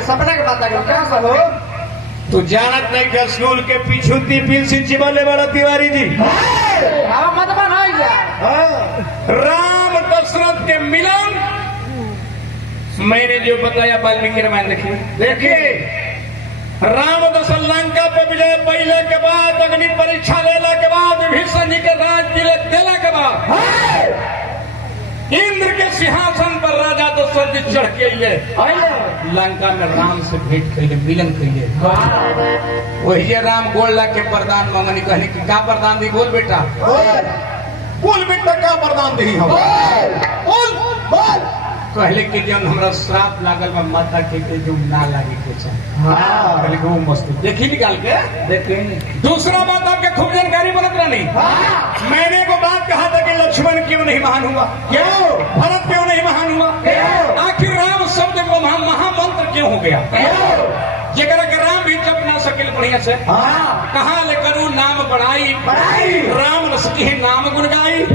ये सपना के बात है क्या सब हो तू जानत नहीं के स्कूल के पीछूती पिलसिंची वाले बड़ा तिवारी जी हवा मत बनाई जा राम दशरथ के मिलन मैंने जो बताया वाल्मीकि रामायण देखिए राम दशरथ लंका पे विजय पहले के बाद अग्नि परीक्षा लेला के बाद विभीषण जी के राज तिलक देला के बाद इंद्र के सिंहासन पर राजा दशरथ जी चढ़ के लिए लंका में राम से भेंट कैले मिलन कैले वही राम गोल्ला के प्रदान मंगनी कहने की का प्रदान दी बोल बेटा बोल बेटा का प्रदान दी हम बोल कहले कि जब हमरा श्राप लागल में माता के जो ना लागे के चाहिए कहले वो मस्त देखी निकाल के देखिए दूसरा बात आपके खूब जानकारी बनत रही मैंने को बात कहा था कि लक्ष्मण क्यों नहीं महान हुआ क्यों भरत क्यों नहीं महान हुआ आखिर राम शब्द को महामंत्र क्यों हो गया जरा के राम भी जप ना सके बढ़िया से कहा ले करूँ नाम बढ़ाई राम रसकी नाम गुण गाई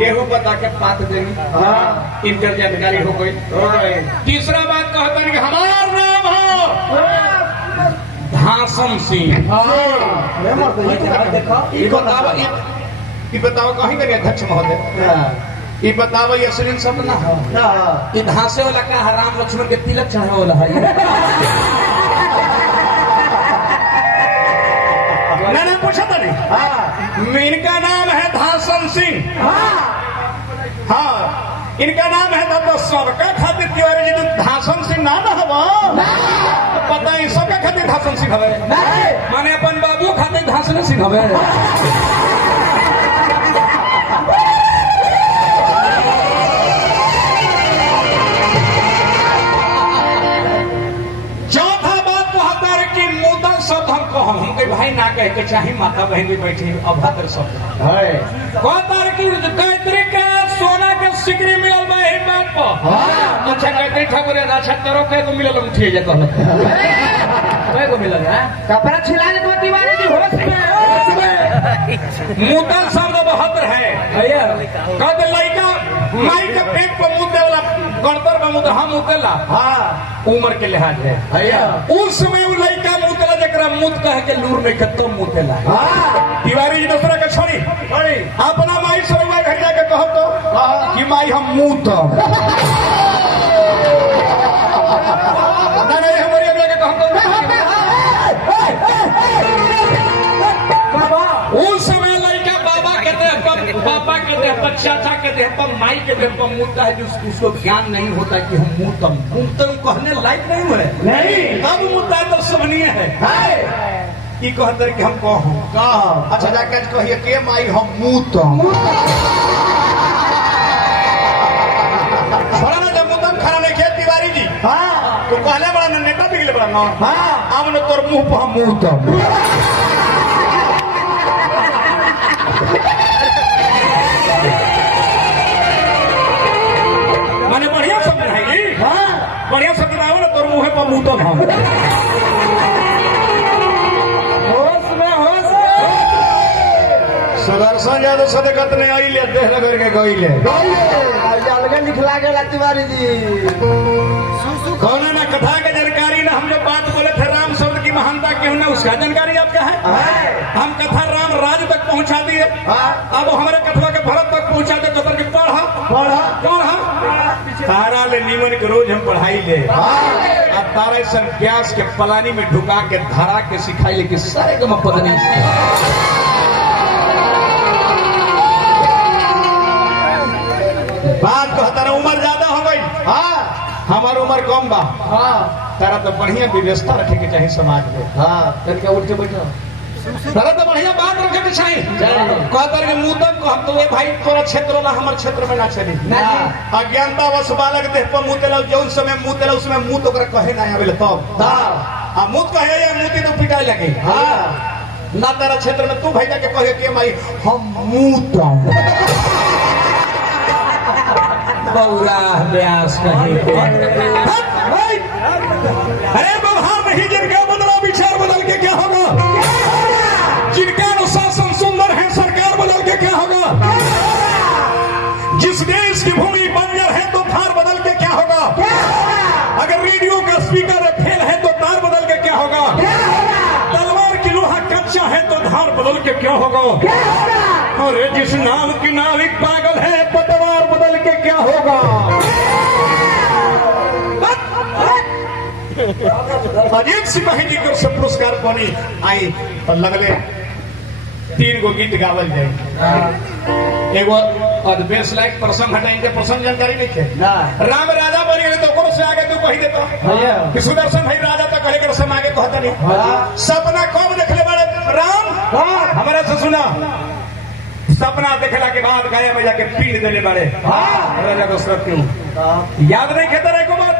केहू बता के पात देंगे इनकर जानकारी हो गई तीसरा बात कहता है कि हमारा नाम हो धासम सिंह ये बताओ कहीं करिए अध्यक्ष महोदय ये बताओ ये असली सपना हो ये धासे वाला का राम लक्ष्मण के तिलक चढ़ावे वाला है मैंने पूछा था नहीं इनका नाम है धासन सिंह हाँ इनका नाम है तो सबका खातिर तिवारी जी तो धासन सिंह नाम हवा पता है सबका खातिर धासन सिंह हवे माने अपन बाबू खातिर धासन सिंह हवे हम कई भाई ना कह के चाहे माता बहन भी बैठी अभद्र शब्द गायत्री का सोना के सिकरी मिलल बा एही बात पर अच्छा गायत्री ठाकुर अच्छा करो कह को मिलल उठिए जा कहल कह को मिलल है कपड़ा छिला दे तो तिवारी जी होश में मुतल शब्द अभद्र है भैया कद लइका माई के पेट पर मुंह देवला गणतर में मुंह हम मुतेला हां उम्र के लिहाज है भैया उस समय वो लइका मुतेला जकरा मुत कह के लूर में खत्म मुतेला हां तिवारी जी दूसरा के छोड़ी अपना माई सरवा घर जाके कहो तो कि माई हम मुत ना नहीं हमारी अगला के कहो तो उस समय लइका बाबा कहते हैं पापा कहते हैं चाचा कहते हैं पर माई के देह पर मुद्दा है उसको ज्ञान नहीं होता कि हम मुतम कहने लायक नहीं हुए नहीं अब मुद्दा है तो सबनीय है कि कहते कि हम कहो अच्छा जाके कहिए के माई हम मुतम छोड़ा ना जब मुतम खाना नहीं खेत तिवारी जी तो पहले बड़ा नेता बिगले बड़ा ना अब न तोर मुंह पर हम मुतम बढ़िया शब्द है बढ़िया शब्द ना हो ना तोर मुँह पर मुँह तो हम सुदर्शन यादव सदगत ने आई ले देह नगर के गई ले अलगे लिखला गेला तिवारी जी कौन ना कथा के जानकारी ना हम जो बात बोले थे राम शब्द की महानता क्यों ना उसका जानकारी आपका है हम कथा राम राज तक पहुंचा दिए अब हमारे कथवा के भरत तक पहुंचा दे कतर के पढ़ा तारा ले नीमन के रोज हम पढ़ाई ले अब तारा सन प्यास के पलानी में ढुका के धरा के सिखाई ले कि सारे को मैं पता नहीं बात को तारा उम्र ज्यादा हो गई हमारी उम्र कम बा तारा तो बढ़िया व्यवस्था रखे के चाहिए समाज में उठ के बैठो तारा तो बढ़िया बात रखे के चाहिए कहतर के मुंह तक कहम तो भाई तोरा क्षेत्र ना हमारे क्षेत्र में ना चली अज्ञानता वश बालक देह पर मुंह तेला जो समय मुंह तेला उसमें मुंह तो कहे ना आवे तब मुंह कहे या मुंह तो पिटाई लगे ना तारा क्षेत्र में तू भैया के कहे के भाई हम मुंह बौरा व्यास कहीं अरे व्यवहार नहीं जिनका बदला विचार बदल के क्या होगा जिनका अनुशासन सुंदर है सरकार बदल के क्या होगा जिस देश की भूमि बंजर है तो फार बदल के क्या होगा अगर रेडियो का स्पीकर फेल है तो तार बदल के क्या होगा? तलवार की लोहा कच्चा है तो धार बदल के क्या होगा? अरे जिस नाम की नाविक पागल है पतवार बदल के क्या होगा? अनेक सिपाही जी को सब पुरस्कार पानी आई और लगले 3 गो गीत गावल जाए। एगो बेस लाइक प्रसंग हटाएंगे, प्रसंग जानकारी नहीं है। राम राजा बन गए तो ओकरो से आगे तू कही देता कि सुदर्शन भाई राजा तो कहे के रसम आगे कहता नहीं। सपना कब देखले बड़े राम? हमारा से सुना, सपना देखला के बाद गया में जाके पीट देने बड़े राजा दशरथ क्यों याद नहीं कहता रहे को बात?